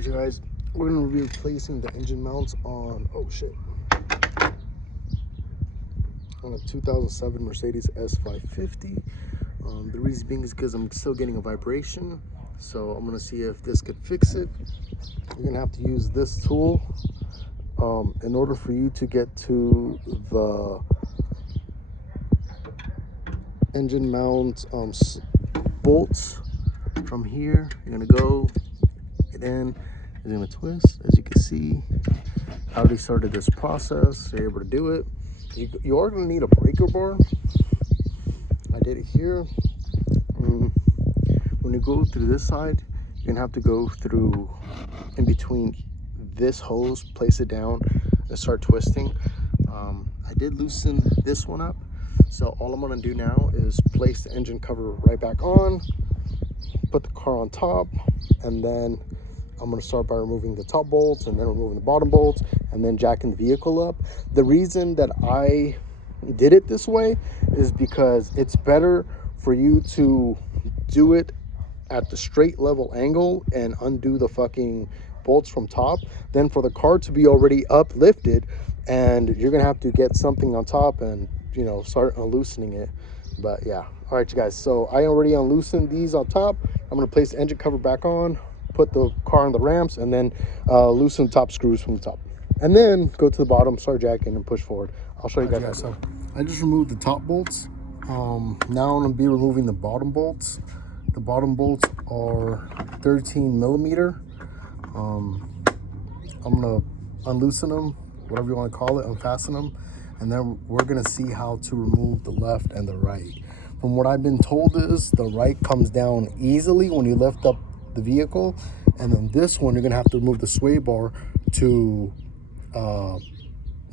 Alright, you guys, we're going to be replacing the engine mounts on, on a 2007 Mercedes S550. The reason being is because I'm still getting a vibration, so I'm going to see if this could fix it. You're going to have to use this tool in order for you to get to the engine mount bolts. From here, you're going to go it in. It's going to twist. As you can see, I already started this process. You're able to do it. You are going to need a breaker bar. I did it here. When you go through this side, you're going to have to go through in between this hose, place it down, and start twisting. I did loosen this one up. So all I'm going to do now is place the engine cover right back on, put the car on top, and then I'm going to start by removing the top bolts and then removing the bottom bolts and then jacking the vehicle up. The reason that I did it this way is because it's better for you to do it at the straight level angle and undo the fucking bolts from top than for the car to be already uplifted and you're going to have to get something on top and, you know, start loosening it. But yeah, all right, you guys, so I already unloosened these on top. I'm going to place the engine cover back on, put the car on the ramps, and then loosen the top screws from the top, and then go to the bottom, start jacking, and push forward. I'll show you guys how. So I just removed the top bolts. Now I'm going to be removing the bottom bolts. The bottom bolts are 13 millimeter. I'm going to unloosen them, whatever you want to call it, unfasten them, and then we're going to see how to remove the left and the right. From what I've been told is the right comes down easily when you lift up the vehicle, and then this one you're going to have to remove the sway bar to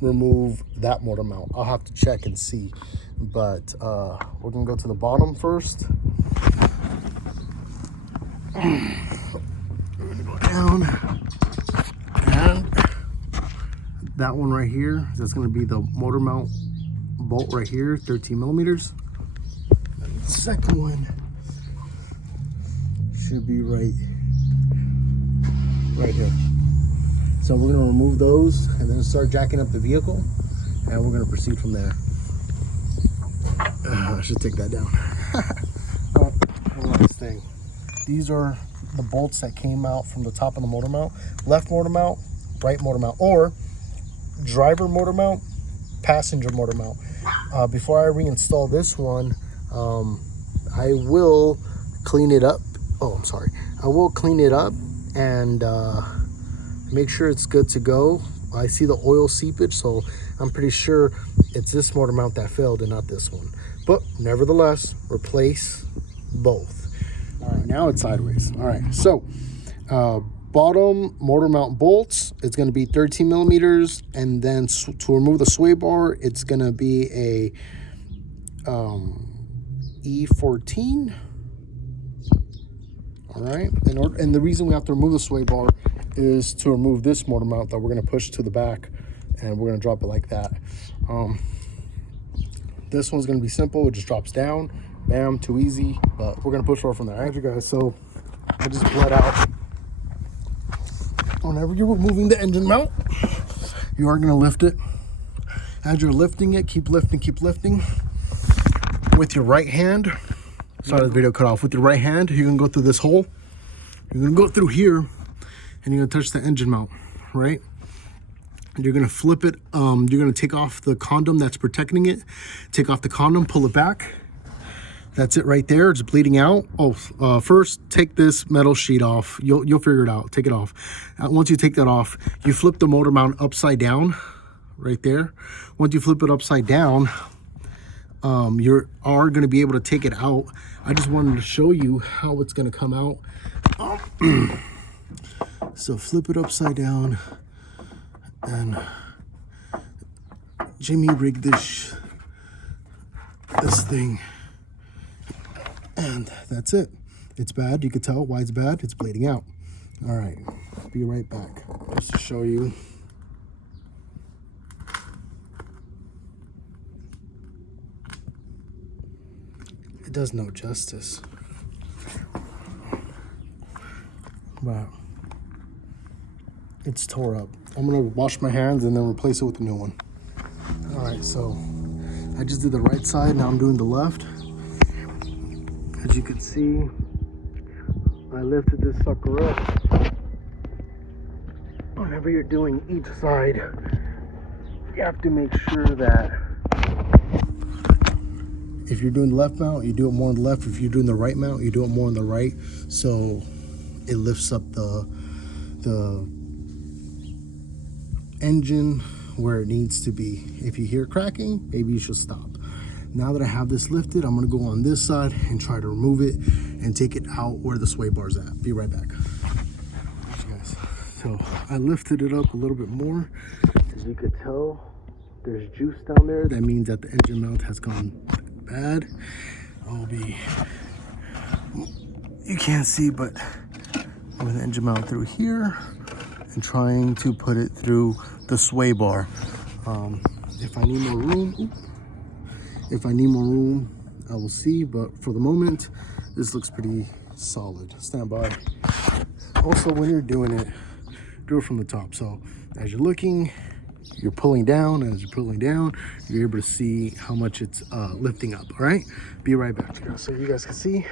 remove that motor mount. I'll have to check and see, but we're going to go to the bottom first. We're going to go down, and that one right here, that's going to be the motor mount bolt right here, 13 millimeters. And the second one should be right here. So we're going to remove those and then start jacking up the vehicle, and we're going to proceed from there. I should take that down. One last thing. These are the bolts that came out from the top of the motor mount. Left motor mount, right motor mount, or driver motor mount, passenger motor mount. Before I reinstall this one, I will clean it up. I will clean it up and make sure it's good to go. I see the oil seepage, so I'm pretty sure it's this motor mount that failed and not this one. But nevertheless, replace both. All right, now it's sideways. All right, so bottom motor mount bolts, it's going to be 13 millimeters, and then to remove the sway bar, it's going to be a E14. All right, and the reason we have to remove the sway bar is to remove this motor mount that we're going to push to the back, and we're going to drop it like that. This one's going to be simple. It just drops down. Bam, too easy, but we're going to push forward from there. All right, you guys, so I just bled out. Whenever you're removing the engine mount, you are going to lift it. As you're lifting it, keep lifting. With your right hand, sorry the video cut off. With your right hand, you're going to go through this hole. You're going to go through here, and you're going to touch the engine mount, right? And you're going to flip it. You're going to take off the condom that's protecting it. Take off the condom, pull it back. That's it right there. It's bleeding out. First take this metal sheet off. You'll figure it out. Take it off. Once you take that off, you flip the motor mount upside down right there. Once you flip it upside down, you are going to be able to take it out. I just wanted to show you how it's going to come out. So flip it upside down, and Jimmy rigged this thing, and that's it. It's bad. You can tell why it's bad. It's bleeding out. All right, be right back just to show you. It does no justice. Wow. it's tore up. I'm gonna wash my hands and then replace it with a new one. All right, so I just did the right side, now I'm doing the left. As you can see, I lifted this sucker up. Whenever you're doing each side, you have to make sure that if you're doing the left mount, you do it more on the left. If you're doing the right mount, you do it more on the right, so it lifts up the engine where it needs to be. If you hear cracking, maybe you should stop. Now that I have this lifted, I'm gonna go on this side and try to remove it and take it out where the sway bar's at. Be right back. Guys, so I lifted it up a little bit more. As you could tell, there's juice down there. That means that the engine mount has gone bad. You can't see, but with the engine mount through here and trying to put it through the sway bar. If I need more room, I will see, but for the moment, this looks pretty solid. Stand by. Also, when you're doing it, do it from the top. So as you're looking, you're pulling down, and as you're pulling down, you're able to see how much it's lifting up. All right, be right back. So you guys can see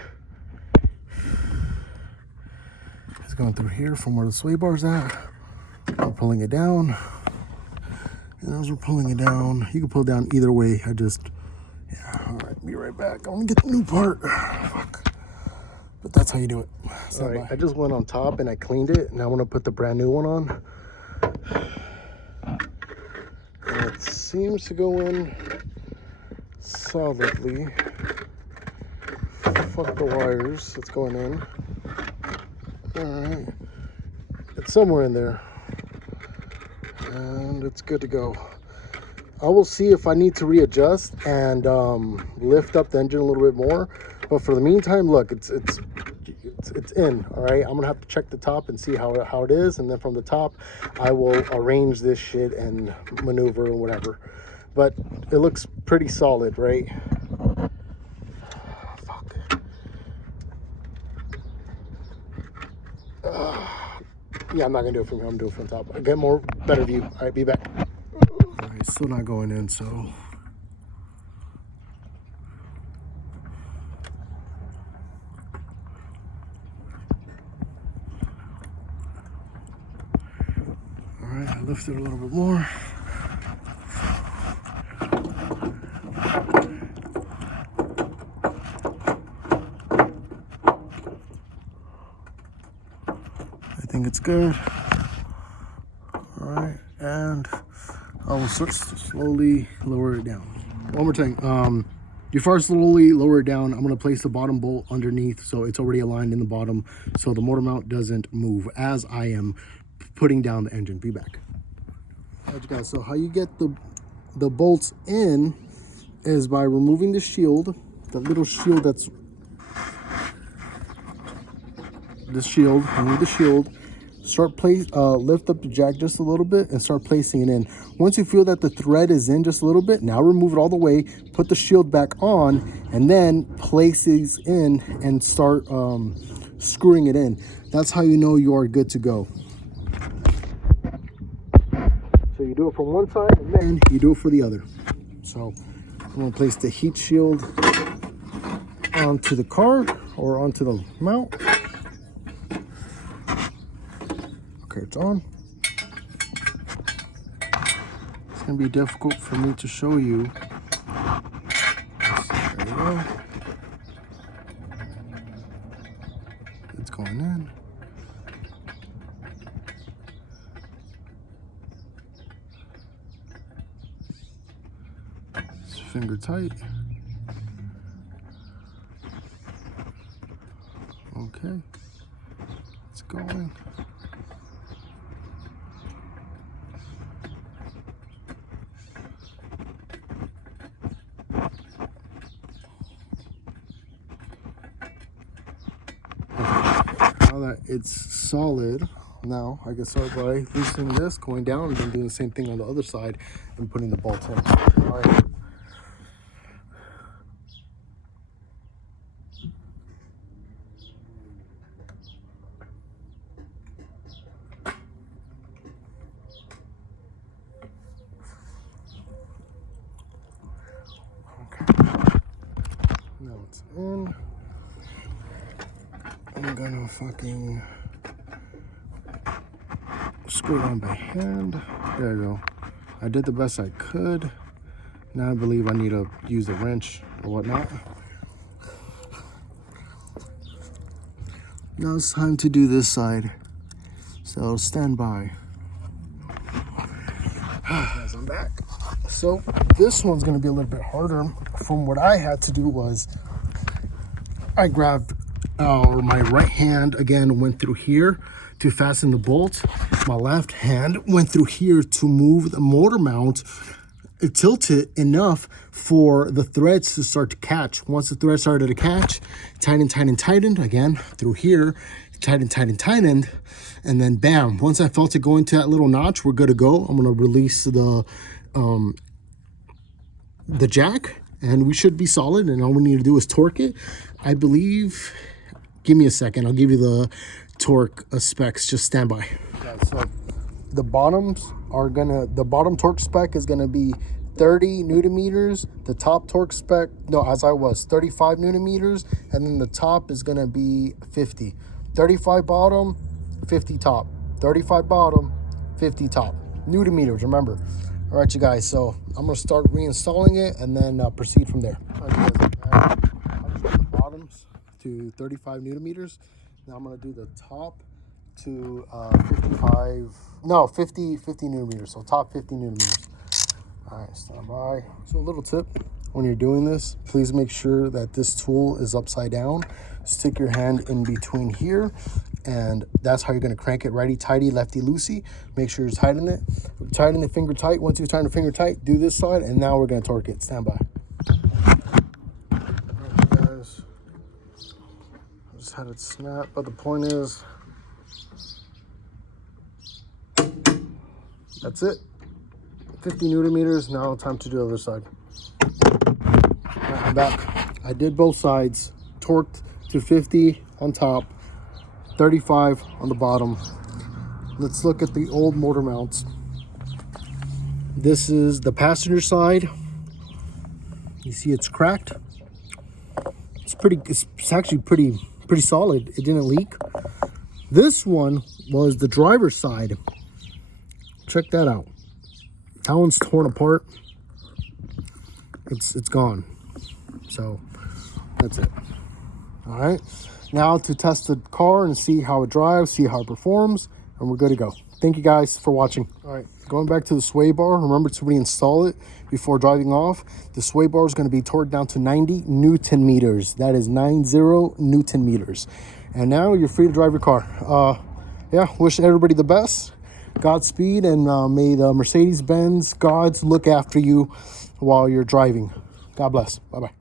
it's going through here from where the sway bar's at. I'm pulling it down, and as we're pulling it down, you can pull it down either way. Yeah, all right, be right back. I'm gonna get the new part. Fuck. But that's how you do it. All right, I just went on top and I cleaned it. Now I want to put the brand new one on. And it seems to go in solidly. Fuck the wires, it's going in. All right, it's somewhere in there. And it's good to go. I will see if I need to readjust and lift up the engine a little bit more. But for the meantime, look, it's in. All right, I'm gonna have to check the top and see how it is, and then from the top, I will arrange this shit and maneuver and whatever. But it looks pretty solid, right? Fuck. Yeah, I'm not gonna do it from here. I'm doing it from the top. I get better view. All right, be back. All right, still not going in, so. All right, I lifted a little bit more. I think it's good. All right, and I will slowly lower it down. One more time. Before I slowly lower it down, I'm going to place the bottom bolt underneath so it's already aligned in the bottom so the motor mount doesn't move as I am putting down the engine. Be back. All right, guys, so how you get the bolts in is by removing the shield, the little shield that's this shield. Remove the shield. Lift up the jack just a little bit and start placing it in. Once you feel that the thread is in just a little bit, now remove it all the way, put the shield back on, and then place these in and start screwing it in. That's how you know you are good to go. So you do it from one side and then you do it for the other. So I'm going to place the heat shield onto the car or onto the mount. Okay, it's on. It's gonna be difficult for me to show you. There you go. It's going in. It's finger tight. Okay, it's going. Now that it's solid, now I can start by loosening this, going down, and then doing the same thing on the other side and putting the bolts in. All right. I'm gonna fucking screw it on by hand. There you go. I did the best I could. Now I believe I need to use a wrench or whatnot. Now it's time to do this side. So stand by. Guys, I'm back. So this one's gonna be a little bit harder. From what I had to do was I grabbed my right hand again, went through here to fasten the bolt. My left hand went through here to move the motor mount, tilt it enough for the threads to start to catch. Once the thread started to catch, tightened again through here, tightened, and then bam, once I felt it go into that little notch, we're good to go. I'm gonna release the jack and we should be solid, and all we need to do is torque it. I believe, give me a second, I'll give you the torque specs, just stand by. Okay, so the bottom torque spec is gonna be 30 newton meters. The top torque spec, no, as I was, 35 newton meters, and then the top is gonna be 50. 35 bottom, 50 top. 35 bottom, 50 top. Newton meters, remember. All right, you guys, so I'm gonna start reinstalling it and then proceed from there. All right, guys, I'll just do the bottoms to 35 newton meters. Now I'm gonna do the top to 50 newton meters. So top 50 newton meters. All right, stand by. So a little tip, when you're doing this, please make sure that this tool is upside down. Stick your hand in between here, and that's how you're gonna crank it. Righty tighty, lefty loosey. Make sure you tighten it. Tighten the finger tight. Once you tighten the finger tight, do this side, and now we're gonna torque it. Stand by. All right, guys. I just had it snap, but the point is, that's it. 50 newton meters. Now time to do the other side. Right, I'm back. I did both sides. Torqued to 50 on top, 35 on the bottom. Let's look at the old motor mounts. This is the passenger side. You see it's cracked. It's actually pretty solid. It didn't leak. This one was the driver's side. Check that out. That one's torn apart. It's gone. So that's it. All right. Now to test the car and see how it drives, see how it performs, and we're good to go. Thank you guys for watching. All right, going back to the sway bar, remember to reinstall it before driving off. The sway bar is going to be torqued down to 90 Newton meters. That is 90 Newton meters. And now you're free to drive your car. Yeah, wish everybody the best. Godspeed, and may the Mercedes-Benz gods look after you while you're driving. God bless. Bye-bye.